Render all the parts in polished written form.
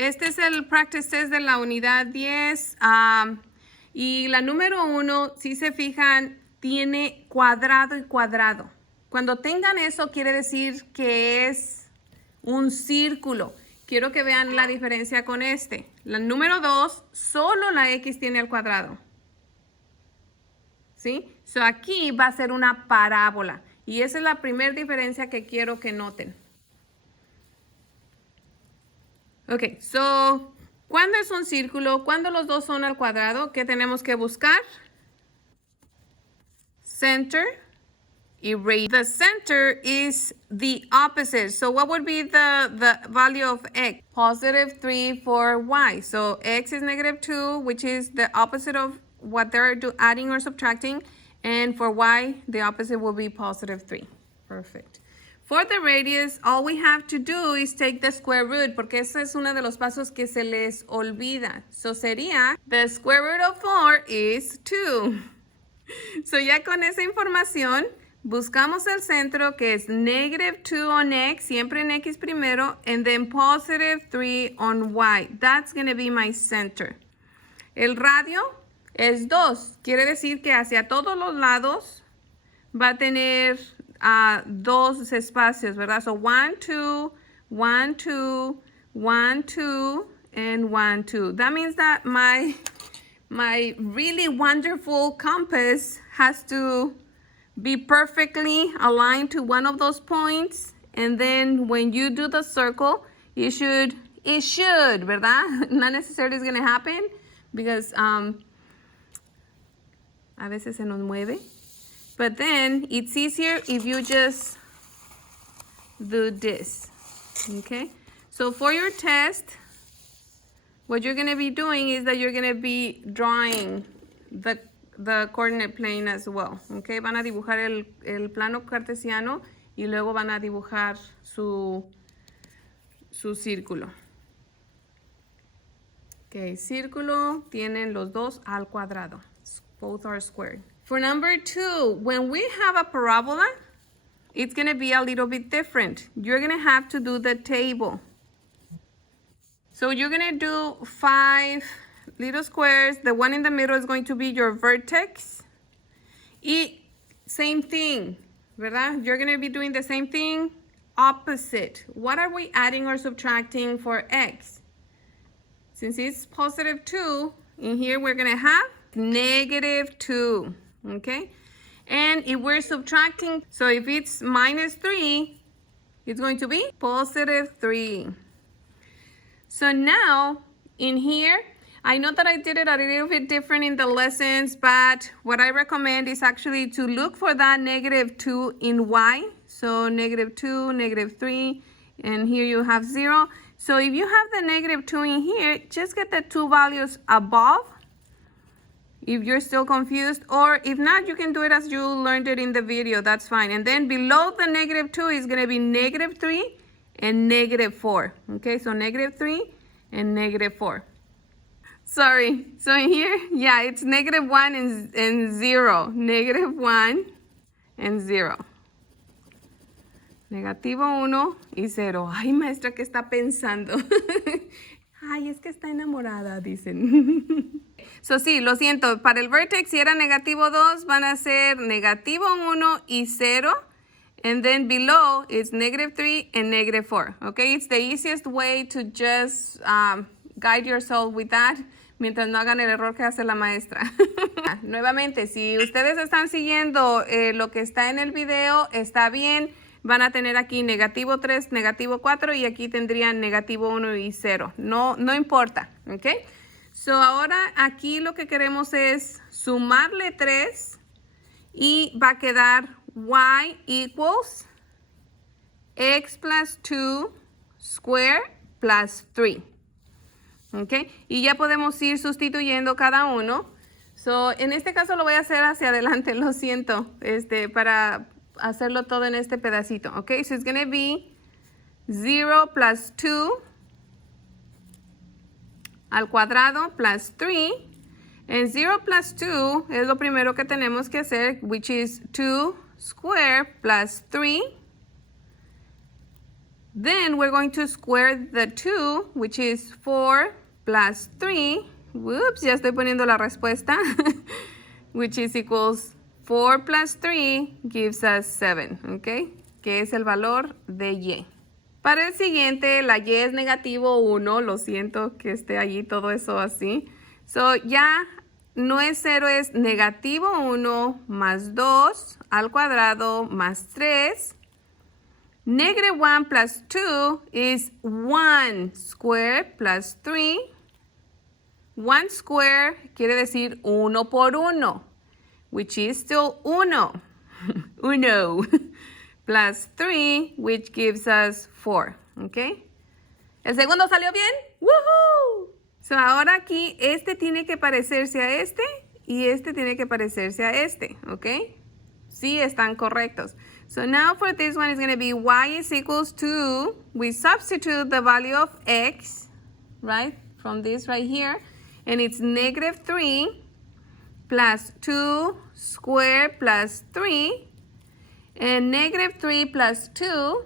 Este es el practice test de la unidad 10. Y la número 1, si se fijan, tiene cuadrado y cuadrado. Cuando tengan eso, quiere decir que es un círculo. Quiero que vean la diferencia con este. La número 2, solo la X tiene al cuadrado. ¿Sí? So aquí va a ser una parábola. Y esa es la primera diferencia que quiero que noten. Ok, so, ¿cuándo es un círculo? ¿Cuándo los dos son al cuadrado? ¿Qué tenemos que buscar? Center y radius. The center is the opposite. So what would be the value of x? Positive 3 for y. So x is negative 2, which is the opposite of what they're adding or subtracting. And for y, the opposite will be positive 3. Perfect. For the radius, all we have to do is take the square root, porque ese es uno de los pasos que se les olvida. So sería, the square root of 4 is 2. So ya con esa información, buscamos el centro, que es negative 2 on x, siempre en x primero, and then positive 3 on y. That's going to be my center. El radio es 2. Quiere decir que hacia todos los lados va a tener dos espacios, ¿verdad? So 1, 2, 1, 2, 1, 2, and 1, 2. That means that my really wonderful compass has to be perfectly aligned to one of those points. And then when you do the circle, it should, ¿verdad? Not necessarily is going to happen because a veces se nos mueve. But then it's easier if you just do this, okay? So for your test, what you're gonna be doing is that you're gonna be drawing the coordinate plane as well, okay? Van a dibujar el plano cartesiano y luego van a dibujar su círculo. Okay, círculo tienen los dos al cuadrado. Both are squared. For number 2, when we have a parabola, it's going to be a little bit different. You're going to have to do the table. So you're going to do 5 little squares. The one in the middle is going to be your vertex. Same thing, ¿verdad? You're going to be doing the same thing, opposite. What are we adding or subtracting for x? Since it's positive 2, in here we're going to have negative 2. Okay, and if we're subtracting, so if it's minus 3, it's going to be positive 3. So now in here, I know that I did it a little bit different in the lessons, but what I recommend is actually to look for that negative 2 in y. So negative 2, negative 3, and here you have 0. So if you have the negative 2 in here, just get the two values above if you're still confused, or if not, you can do it as you learned it in the video. That's fine. And then below the negative 2 is going to be negative 3 and negative 4. Okay, so negative 3 and negative 4. Sorry. So in here, yeah, it's negative 1 and 0. Negative 1 and 0. Negativo 1 y 0. Ay, maestra, ¿qué está pensando? Ay, es que está enamorada, dicen. So, sí, lo siento. Para el vertex, si era negativo 2, van a ser negativo 1 y 0. And then below, it's negative 3 and negative 4. Okay, it's the easiest way to just guide yourself with that, mientras no hagan el error que hace la maestra. Nuevamente, si ustedes están siguiendo lo que está en el video, está bien. Van a tener aquí negativo 3, negativo 4 y aquí tendrían negativo 1 y 0. No importa, ¿ok? So ahora aquí lo que queremos es sumarle 3 y va a quedar y equals x plus 2 square plus 3. ¿Ok? Y ya podemos ir sustituyendo cada uno. So en este caso lo voy a hacer hacia adelante, lo siento, para hacerlo todo en este pedacito. Okay, so it's going to be 0 plus 2 al cuadrado plus 3. And 0 plus 2 es lo primero que tenemos que hacer, which is 2 square plus 3. Then we're going to square the 2, which is 4 plus 3. Whoops, ya estoy poniendo la respuesta. Which is equals 4 plus 3 gives us 7, ¿ok? Que es el valor de y. Para el siguiente, la y es negativo 1. Lo siento que esté allí todo eso así. So, ya no es 0, es negativo 1 más 2 al cuadrado más 3. Negative 1 plus 2 is 1 square plus 3. 1 square quiere decir 1 por 1, which is still 1. 1 plus 3, which gives us 4. ¿Ok? ¿El segundo salió bien? ¡Woohoo! So, ahora aquí, este tiene que parecerse a este y este tiene que parecerse a este. ¿Ok? Sí, están correctos. So now for this one, it's going to be y is equals to, we substitute the value of x, right, from this right here, and it's negative 3 plus 2 squared plus 3, and negative 3 plus 2,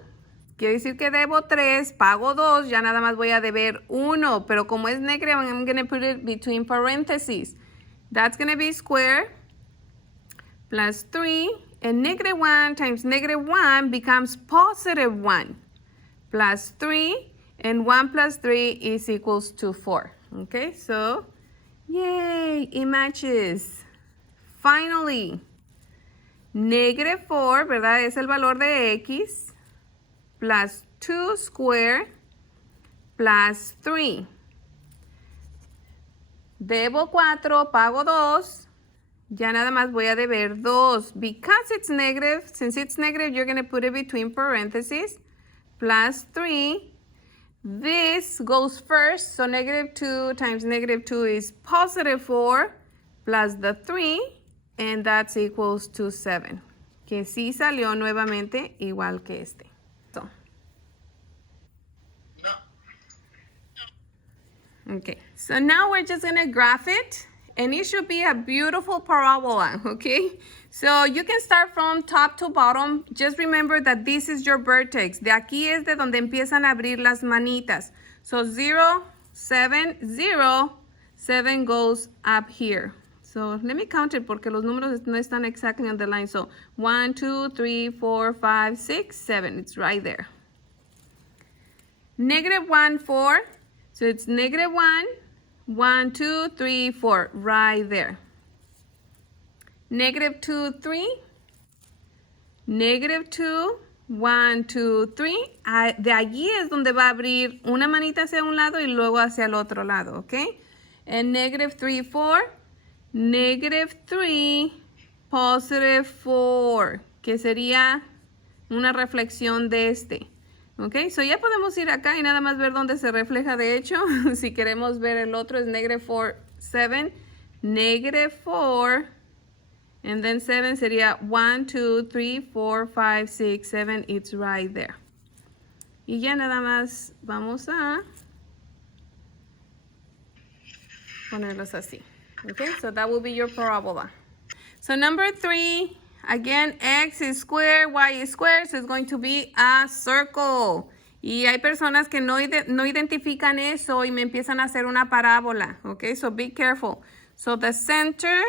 quiere decir que debo 3, pago 2, ya nada más voy a deber 1, pero como es negative, I'm going to put it between parentheses. That's going to be square plus 3, and negative 1 times negative 1 becomes positive 1 plus 3, and 1 plus 3 is equals to 4. Okay, so, yay, it matches. Finally, negative 4, ¿verdad? Es el valor de x, plus 2 square, plus 3. Debo 4, pago 2. Ya nada más voy a deber 2. Because it's negative, since it's negative, you're going to put it between parentheses. Plus 3. This goes first, so negative 2 times negative 2 is positive 4 plus the 3, and that's equals to 7. Que sí salió nuevamente igual que este. So. Okay, so now we're just going to graph it. And it should be a beautiful parabola, okay? So you can start from top to bottom. Just remember that this is your vertex. De aquí es de donde empiezan a abrir las manitas. So 0, 7, 0, 7 goes up here. So let me count it porque los números no están exactly on the line. So 1, 2, 3, 4, 5, 6, 7. It's right there. Negative 1, 4. So it's negative 1. 1, 2, 3, 4, right there. Negative 2, 3. Negative 2, 1, 2, 3. De allí es donde va a abrir una manita hacia un lado y luego hacia el otro lado, ¿ok? And negative 3, 4. Negative 3, positive 4, que sería una reflexión de este. Ok, so ya podemos ir acá y nada más ver dónde se refleja. De hecho, si queremos ver el otro es negative 4, 7, negative 4, and then 7 sería 1, 2, 3, 4, 5, 6, 7, it's right there. Y ya nada más vamos a ponerlos así. Okay, so that will be your parabola. So number 3, again, x is square, y is square, so it's going to be a circle. Y hay personas que no identifican eso y me empiezan a hacer una parábola. Okay, so be careful. So the center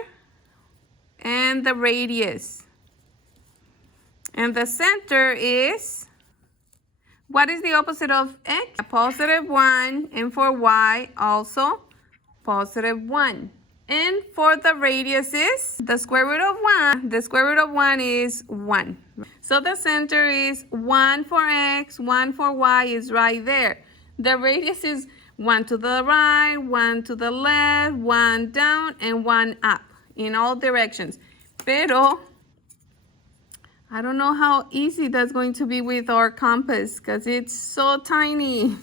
and the radius. And the center is, what is the opposite of x? A positive 1, and for y also positive 1. And for the radius is the square root of 1. The square root of 1 is 1. So the center is 1 for x, 1 for y is right there. The radius is 1 to the right, 1 to the left, 1 down, and 1 up in all directions. Pero I don't know how easy that's going to be with our compass because it's so tiny.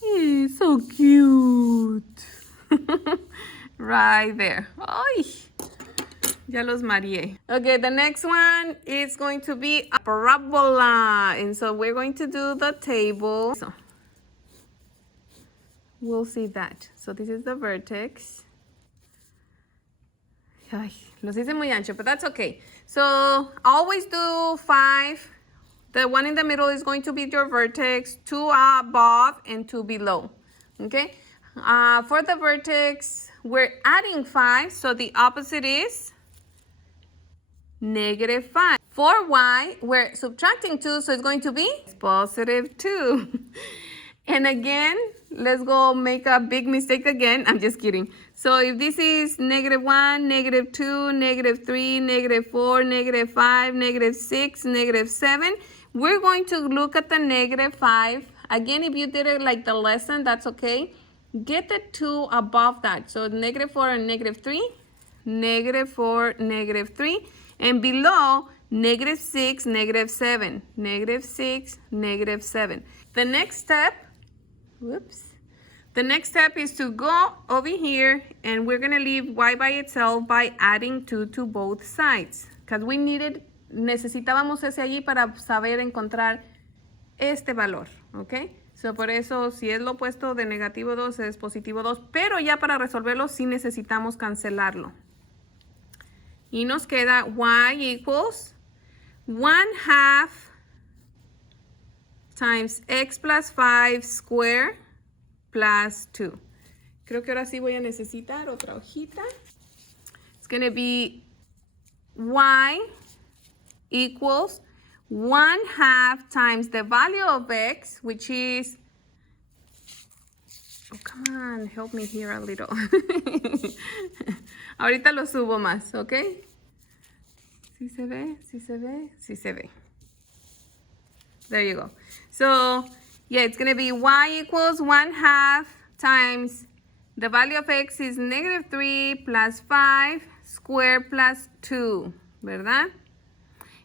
He's so cute. Right there. Ay, ya los mareé. Okay, the next one is going to be a parabola. And so we're going to do the table. So we'll see that. So this is the vertex. Ay, los hice muy ancho, but that's okay. So always do 5. The one in the middle is going to be your vertex, 2 above and 2 below. Okay? For the vertex, we're adding 5, so the opposite is -5. For y, we're subtracting 2, so it's going to be +2. And again, let's go make a big mistake again. I'm just kidding. So if this is -1, -2, -3, -4, -5, -6, -7, we're going to look at the -5. Again, if you did it like the lesson, that's okay. Get the 2 above that. So -4 and -3, -4, -3, and below -6, -7, -6, -7. The next step, the next step is to go over here and we're gonna leave y by itself by adding 2 to both sides. Because we necesitábamos ese allí para saber encontrar este valor, ¿ok? So por eso si es lo opuesto de -2 es +2, pero ya para resolverlo sí necesitamos cancelarlo. Y nos queda y equals 1/2 times x plus 5 square plus 2. Creo que ahora sí voy a necesitar otra hojita. It's going to be y equals 1/2 times the value of x, which is, oh, come on, help me here a little. Ahorita lo subo más, ¿ok? ¿Sí se ve? ¿Sí se ve? Sí se ve. There you go. So, yeah, it's going to be y equals 1/2 times the value of x is -3 plus 5 square plus 2, ¿verdad?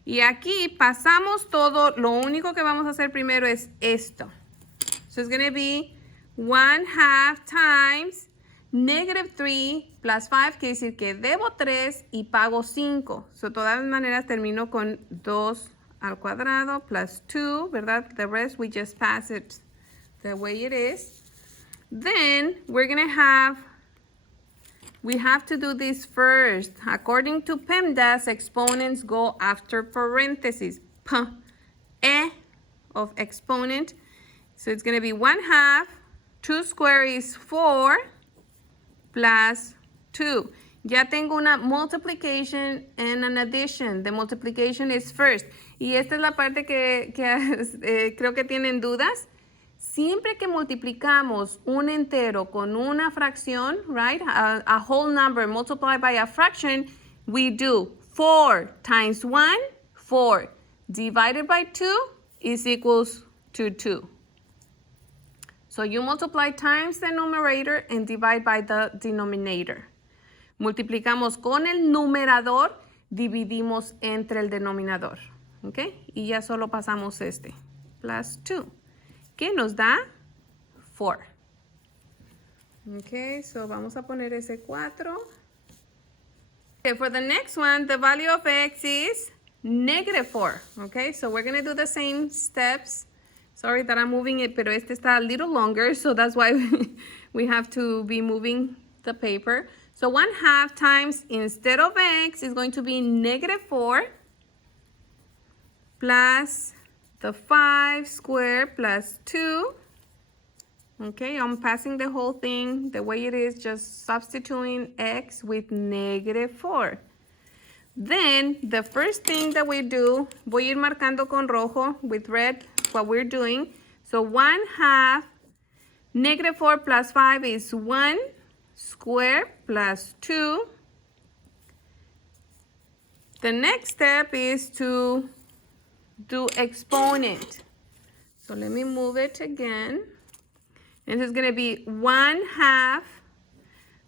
Y aquí pasamos todo. Lo único que vamos a hacer primero es esto. So it's going to be 1/2 times -3 plus 5, quiere decir que debo 3 y pago 5. So, de todas maneras, termino con 2 al cuadrado plus 2, ¿verdad? The rest, we just pass it the way it is. Then, we have to do this first. According to PEMDAS, exponents go after parentheses. Of exponent. So, it's going to be 1/2. 2 squared is 4 plus 2. Ya tengo una multiplication and an addition. The multiplication is first. Y esta es la parte que creo que tienen dudas. Siempre que multiplicamos un entero con una fracción, right? A whole number multiplied by a fraction, we do 4 times 1, 4. Divided by 2 is equals to 2. So you multiply times the numerator and divide by the denominator. Multiplicamos con el numerador, dividimos entre el denominador. ¿Ok? Y ya solo pasamos este. Plus 2. Que nos da 4. Ok, so vamos a poner ese 4. Okay, for the next one, the value of x is -4. Okay, so we're going to do the same steps. Sorry that I'm moving it, pero este está a little longer, so that's why we have to be moving the paper. So 1/2 times, instead of x, is going to be -4 plus the 5 squared plus 2. Okay, I'm passing the whole thing the way it is, just substituting x with -4. Then, the first thing that we do, voy a ir marcando con rojo with red what we're doing. So 1/2 -4 plus 5 is 1 squared plus 2. The next step is to do exponent. So let me move it again. And it's going to be 1/2.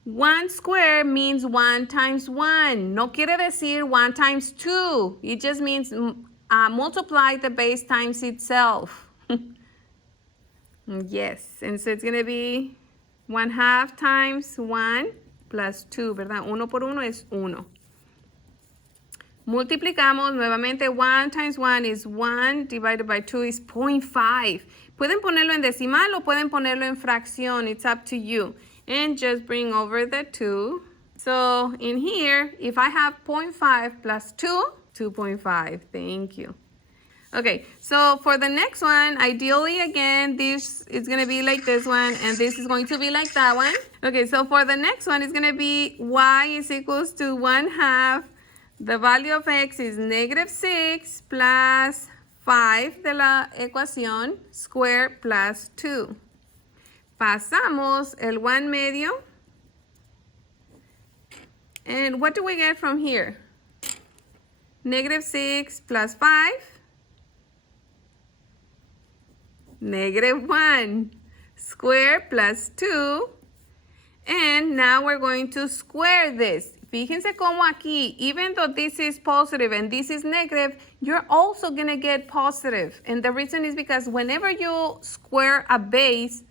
1 squared means 1 times 1. No quiere decir 1 times 2. It just means multiply the base times itself. Yes, and so it's going to be 1/2 times 1 plus 2, ¿verdad? 1 por 1 es 1. Multiplicamos nuevamente. 1 times 1 is 1, divided by 2 is 0.5. Pueden ponerlo en decimal o pueden ponerlo en fracción. It's up to you. And just bring over the 2. So in here, if I have 0.5 plus 2, 2.5. Thank you. Okay, so for the next one, ideally, again, this is going to be like this one, and this is going to be like that one. Okay, so for the next one, it's going to be y is equals to 1/2. The value of x is -6 plus 5 de la ecuación square plus 2. Pasamos el 1 medio. And what do we get from here? -6 plus 5. -1 square plus 2. And now we're going to square this. Fíjense cómo aquí, even though this is positive and this is negative, you're also going to get positive. And the reason is because whenever you square a base,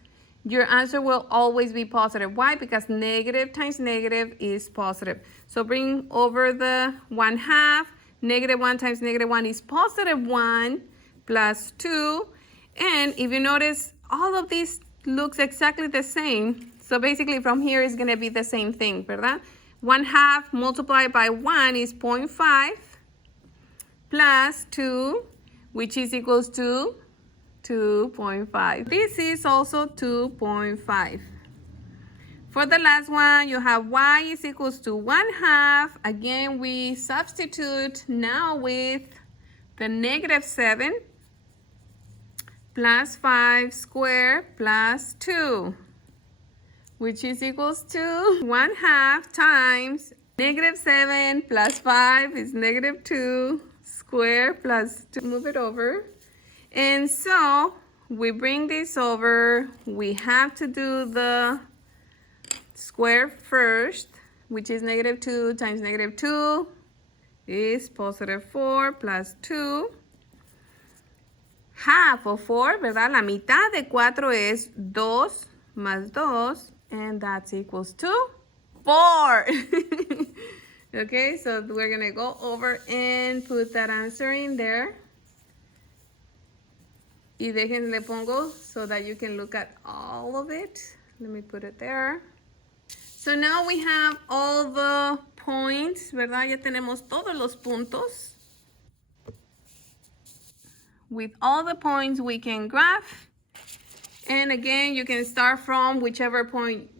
your answer will always be positive. Why? Because negative times negative is positive. So bring over the 1/2. -1 times -1 is +1 plus 2. And if you notice, all of these looks exactly the same. So basically from here is going to be the same thing, ¿verdad? 1/2 multiplied by 1 is 0.5 plus 2, which is equals to 2.5. This is also 2.5. For the last one, you have y is equals to 1/2. Again, we substitute now with the -7 plus 5 squared plus 2, which is equals to 1/2 times -7 plus 5 is -2 squared plus 2. Move it over. And so we bring this over. We have to do the square first, which is -2 times -2 is +4 plus 2. Half of 4, ¿verdad? La mitad de 4 es 2 más 2, and that's equals to 4. Okay, so we're going to go over and put that answer in there. Y déjenle pongo so that you can look at all of it. Let me put it there. So now we have all the points, ¿verdad? Ya tenemos todos los puntos. With all the points we can graph. And again, you can start from whichever point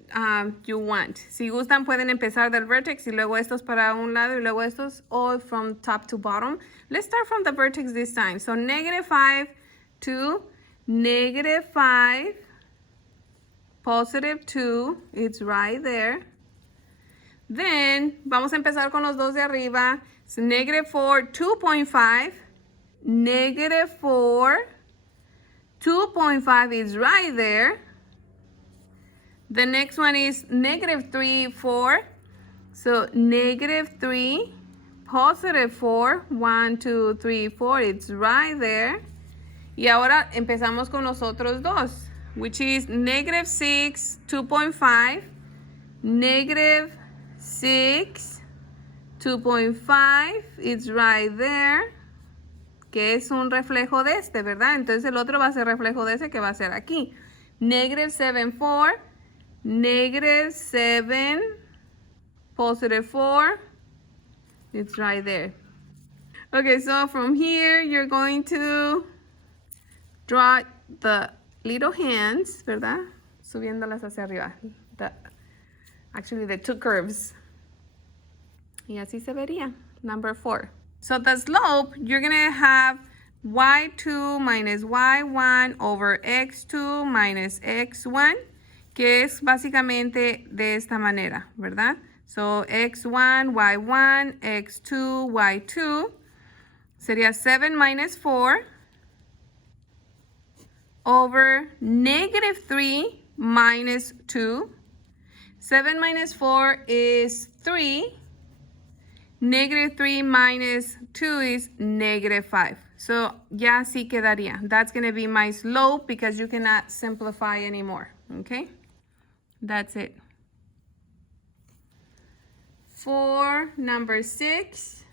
you want. Si gustan, pueden empezar del vertex y luego estos para un lado y luego estos, or from top to bottom. Let's start from the vertex this time. So -5 to -5, +2, it's right there. Then, vamos a empezar con los dos de arriba. So -4, 2.5. -4, 2.5 is right there. The next one is -3, 4. So -3, +4, 1, 2, 3, 4, it's right there. Y ahora empezamos con los otros dos, which is -6, 2.5, -6, 2.5, it's right there. Que es un reflejo de este, ¿verdad? Entonces el otro va a ser reflejo de ese que va a ser aquí. -7, 4, -7, +4, it's right there. Okay, so from here you're going to draw the little hands, ¿verdad? Subiéndolas hacia arriba. Actually the two curves. Y así se vería. Number 4. So the slope, you're going to have y2 minus y1 over x2 minus x1, que es básicamente de esta manera, ¿verdad? So x1, y1, x2, y2, sería 7 minus 4 over -3 minus 2. 7 minus 4 is 3. -3 minus 2 is -5. So ya así quedaría. That's going to be my slope because you cannot simplify anymore. Okay? That's it. For number 6,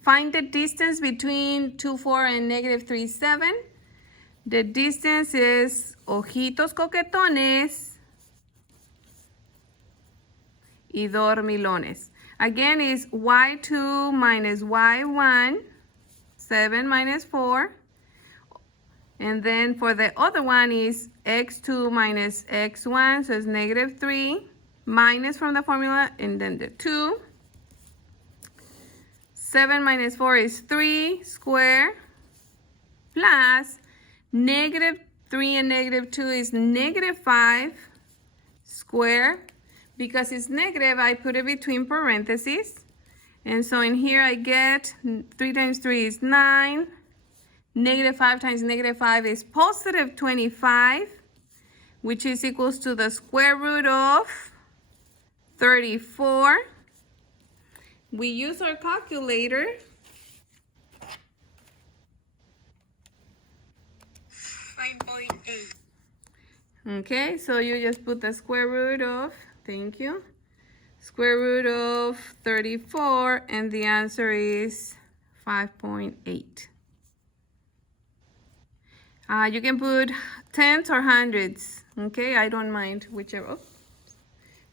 find the distance between 2, 4 and -3, 7. The distance is ojitos coquetones. y dormilones. Again, is y2 minus y1, 7 minus 4. And then for the other one is x2 minus x1, so it's negative 3, minus from the formula, and then the 2. 7 minus 4 is 3 square, plus negative 3 and negative 2 is negative 5 square. Because it's negative, I put it between parentheses. And so in here I get 3 times 3 is 9. Negative 5 times negative 5 is positive 25, which is equals to the square root of 34. We use our calculator. Okay, so you just put the square root of, thank you, square root of 34, and the answer is 5.8. You can put tens or hundreds, okay? I don't mind whichever. Oh,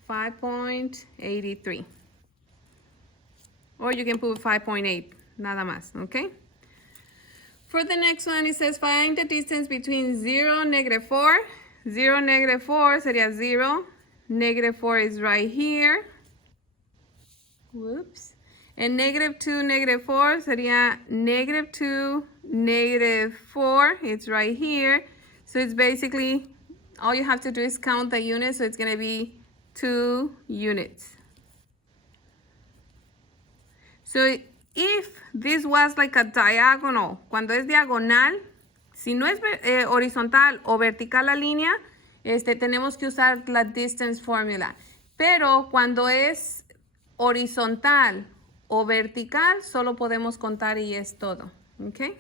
5.83. Or you can put 5.8, nada más, okay? For the next one, it says find the distance between 0 and negative 4. 0, negative 4 sería 0. Negative 4 is right here. Whoops. And negative 2, negative 4 sería negative 2, negative 4. It's right here. So it's basically, all you have to do is count the units. So it's going to be 2 units. So if this was like a diagonal, cuando es diagonal, si no es horizontal o vertical la línea, tenemos que usar la distance formula. Pero cuando es horizontal o vertical, solo podemos contar y es todo. Okay?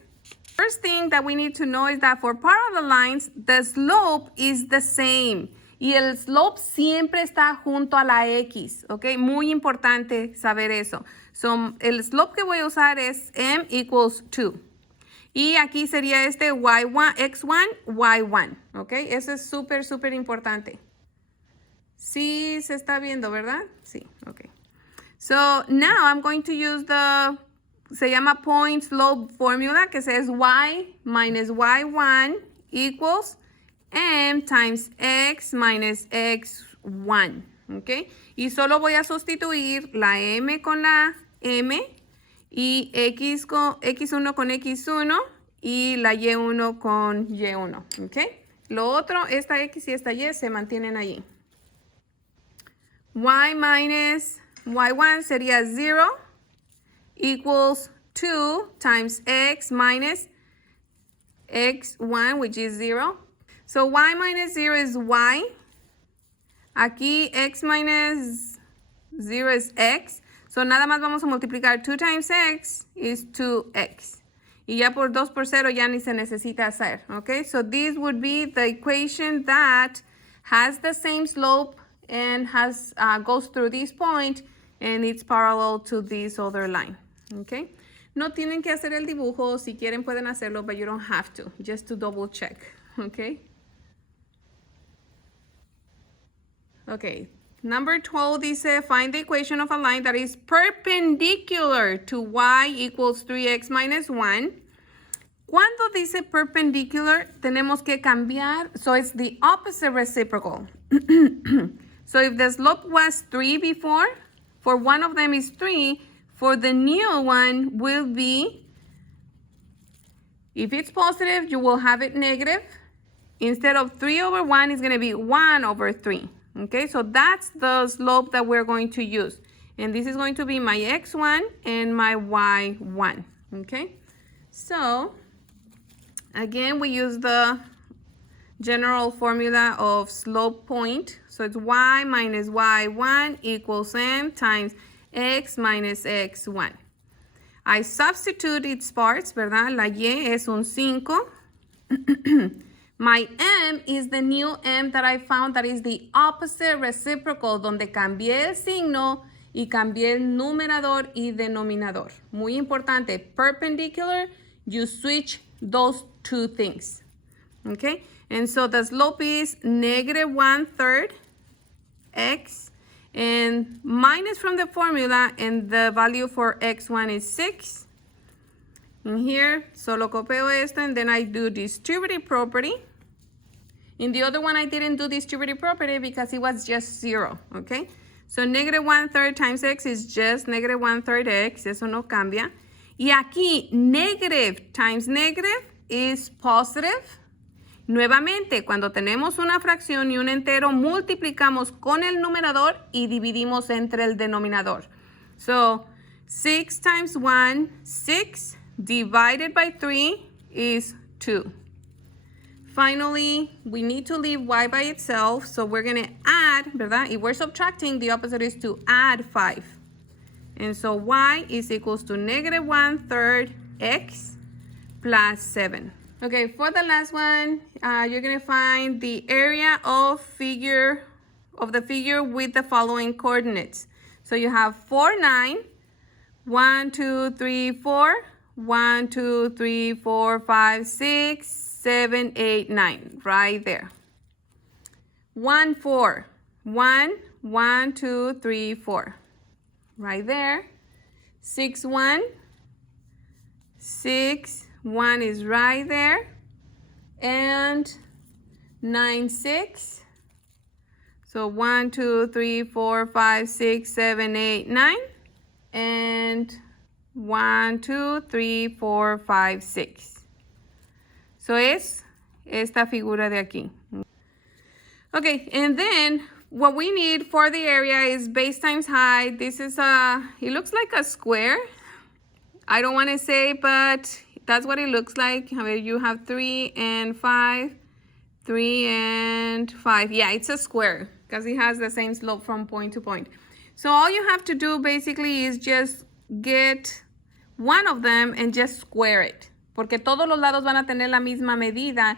First thing that we need to know is that for parallel lines, the slope is the same. Y el slope siempre está junto a la X, ¿ok? Muy importante saber eso. So, el slope que voy a usar es m equals 2. Y aquí sería y1, x1, y1, ¿ok? Eso es súper, súper importante. Sí se está viendo, ¿verdad? Sí, ok. So, now I'm going to use se llama point slope formula, que says y minus y1 equals m times x minus x1, ¿ok? Y solo voy a sustituir la m con la m y x1 con x1 y la y1 con y1, ¿ok? Lo otro, esta x y esta y se mantienen allí. Y minus y1 sería 0 equals 2 times x minus x1, which is 0. So y minus 0 is y. Aquí x minus 0 is x. So nada más vamos a multiplicar 2 times x is 2x. Y ya por 2 por 0 ya ni se necesita hacer. Okay, so this would be the equation that has the same slope and goes through this point and it's parallel to this other line. Okay, no tienen que hacer el dibujo. Si quieren pueden hacerlo, but you don't have to. Just to double check. Okay. Okay, number 12 dice, find the equation of a line that is perpendicular to y equals 3x minus 1. Cuando dice perpendicular, tenemos que cambiar, so it's the opposite reciprocal. So if the slope was 3 before, for one of them is 3, for the new one will be, if it's positive, you will have it negative. Instead of 3 over 1, it's going to be 1 over 3. Okay, so that's the slope that we're going to use. And this is going to be my x1 and my y1. Okay, so again, we use the general formula of slope point. So it's y minus y1 equals m times x minus x1. I substitute its parts, ¿verdad? La y es un 5. My m is the new m that I found that is the opposite reciprocal, donde cambié el signo y cambié el numerador y denominador. Muy importante, perpendicular, you switch those two things. Okay, and so the slope is negative 1/3 x, and minus from the formula, and the value for x1 is 6. In here, solo copio esto, and then I do distributive property. In the other one, I didn't do distributive property because it was just 0, okay? So negative 1/3 times x is just negative 1/3 x, eso no cambia. Y aquí, negative times negative is positive. Nuevamente, cuando tenemos una fracción y un entero, multiplicamos con el numerador y dividimos entre el denominador. So, 6 times 1, 6, divided by 3 is 2. Finally, we need to leave y by itself, so we're going to add, ¿verdad? If we're subtracting, the opposite is to add 5. And so y is equals to negative 1/3 x plus 7. Okay, for the last one, you're going to find the area of the figure with the following coordinates. So you have 4, 9, 1, 2, 3, 4, 1, 2, 3, 4, 5, 6, 7, 8, 9, right there. 1, 4, 1, 1, 2, 3, 4, right there. 6, 1, 6, 1 is right there. And 9, 6. So 1, 2, 3, 4, 5, 6, 7, 8, 9. And 1, 2, 3, 4, 5, 6. So es esta figura de aquí. Okay, and then what we need for the area is base times height. This is it looks like a square. I don't want to say, but that's what it looks like. I mean, you have 3 and 5, 3 and 5. Yeah, it's a square because it has the same slope from point to point. So all you have to do basically is just get one of them and just square it. Porque todos los lados van a tener la misma medida.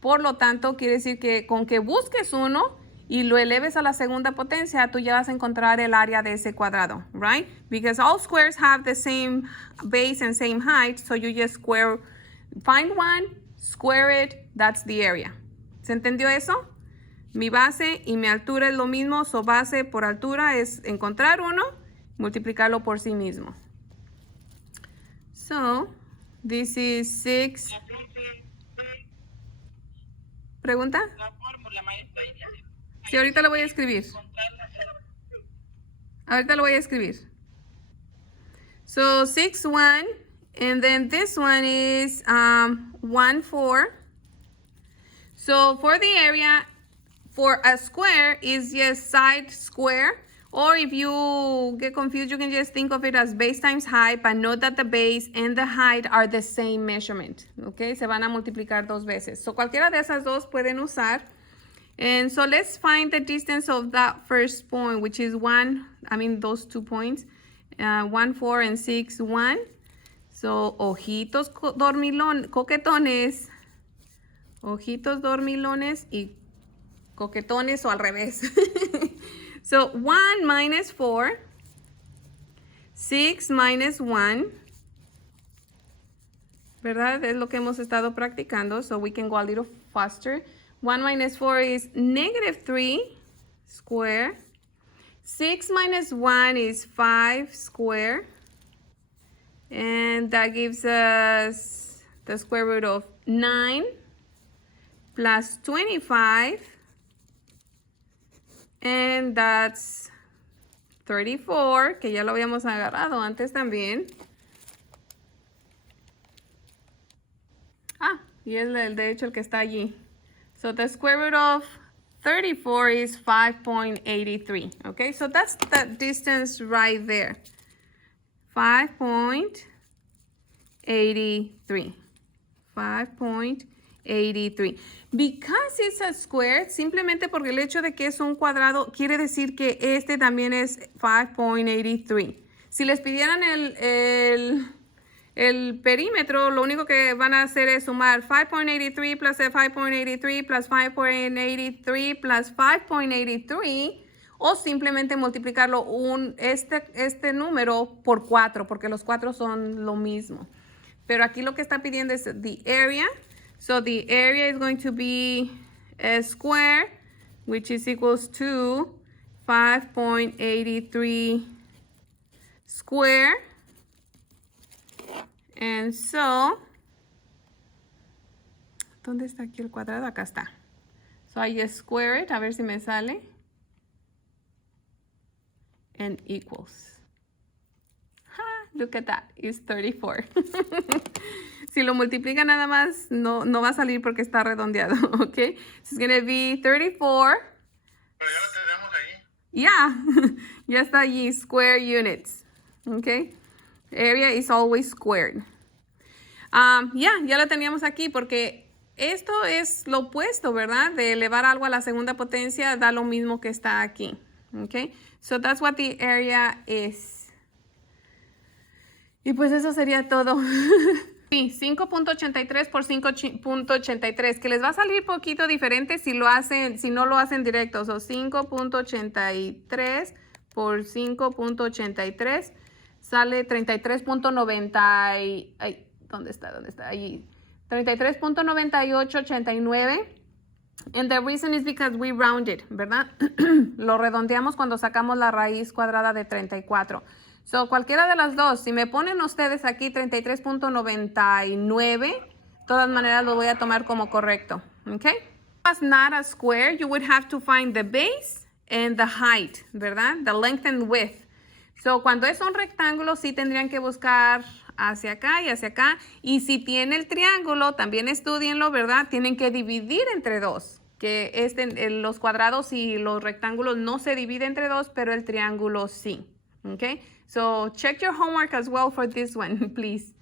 Por lo tanto, quiere decir que con que busques uno y lo eleves a la segunda potencia, tú ya vas a encontrar el área de ese cuadrado, right? Because all squares have the same base and same height, so you just find one, square it, that's the area. ¿Se entendió eso? Mi base y mi altura es lo mismo, so base por altura es encontrar uno, multiplicarlo por sí mismo. So, this is 6. ¿Pregunta? Sí, ahorita lo voy a escribir. Ahorita lo voy a escribir. So 6, 1, and then this one is 1, 4. So for the area, for a square is just side square. Or if you get confused, you can just think of it as base times height, but note that the base and the height are the same measurement. Okay, se van a multiplicar dos veces. So cualquiera de esas dos pueden usar. And so let's find the distance of that first point, which is those 2 points, 1, 4, and 6, 1. So, ojitos coquetones, ojitos dormilones y coquetones o al revés. So, 1 minus 4, 6 minus 1, ¿verdad? Es lo que hemos estado practicando, so we can go a little faster. 1 minus 4 is negative 3 square. 6 minus 1 is 5 square. And that gives us the square root of 9 plus 25. And that's 34, que ya lo habíamos agarrado antes también. Y es de hecho el que está allí. So the square root of 34 is 5.83. Okay, so that's the distance right there. 5.83. 5.83. Because it's a square, simplemente porque el hecho de que es un cuadrado, quiere decir que este también es 5.83. Si les pidieran el perímetro, lo único que van a hacer es sumar 5.83 plus 5.83 plus 5.83 plus 5.83 o simplemente multiplicarlo este número por 4 porque los 4 son lo mismo. Pero aquí lo que está pidiendo es the area. So the area is going to be a square, which is equals to 5.83 square. And so, ¿dónde está aquí el cuadrado? Acá está. So I just square it, a ver si me sale. And equals. Ha, look at that, it's 34. Si lo multiplica nada más, no va a salir porque está redondeado, okay? So it's going to be 34. Pero ya lo tenemos ahí. Yeah, ya está allí, square units, okay? Area is always squared. Ya lo teníamos aquí porque esto es lo opuesto, ¿verdad? De elevar algo a la segunda potencia da lo mismo que está aquí, okay? So that's what the area is. Y pues eso sería todo. Sí, 5.83 por 5.83, que les va a salir poquito diferente si no lo hacen directo. O 5.83 por 5.83 sale 33.90. Ay, ¿dónde está? Ahí. 33.9889. And the reason is because we rounded, ¿verdad? Lo redondeamos cuando sacamos la raíz cuadrada de 34. So, cualquiera de las dos, si me ponen ustedes aquí 33.99, de todas maneras lo voy a tomar como correcto, ¿ok? As not a square, you would have to find the base and the height, ¿verdad? The length and width. So, cuando es un rectángulo, sí tendrían que buscar hacia acá y hacia acá. Y si tiene el triángulo, también estudienlo, ¿verdad? Tienen que dividir entre dos. Que los cuadrados y los rectángulos no se dividen entre dos, pero el triángulo sí. Okay? So check your homework as well for this one, please.